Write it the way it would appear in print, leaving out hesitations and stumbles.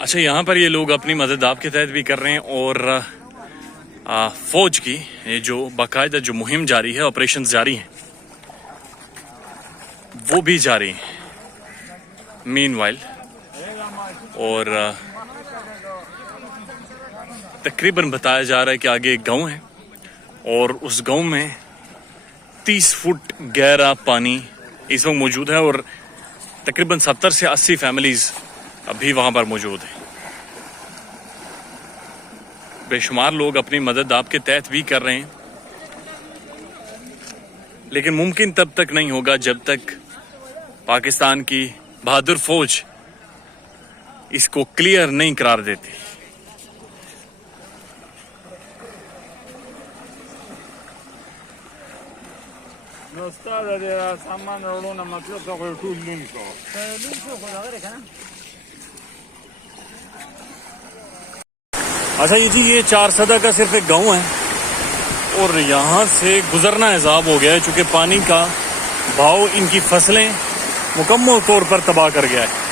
अच्छा, यहाँ पर ये लोग अपनी मदद आपके तहत भी कर रहे हैं और फौज की ये जो बाकायदा जो मुहिम जारी है, ऑपरेशन जारी हैं, वो भी जारी हैं मीनवाइल। और तकरीबन बताया जा रहा है कि आगे एक गांव है और उस गांव में 30 फुट गहरा पानी इस वक्त मौजूद है और तकरीबन 70 से 80 फैमिलीज अभी वहां पर मौजूद हैं। बेशुमार लोग अपनी मदद आपके तहत भी कर रहे हैं, लेकिन मुमकिन तब तक नहीं होगा जब तक पाकिस्तान की बहादुर फौज इसको क्लियर नहीं करार देती। अच्छा ये 4 सदा का सिर्फ एक गांव है और यहाँ से गुजरना हिसाब हो गया है, चूंकि पानी का भाव इनकी फसलें मुकम्मल तौर पर तबाह कर गया है।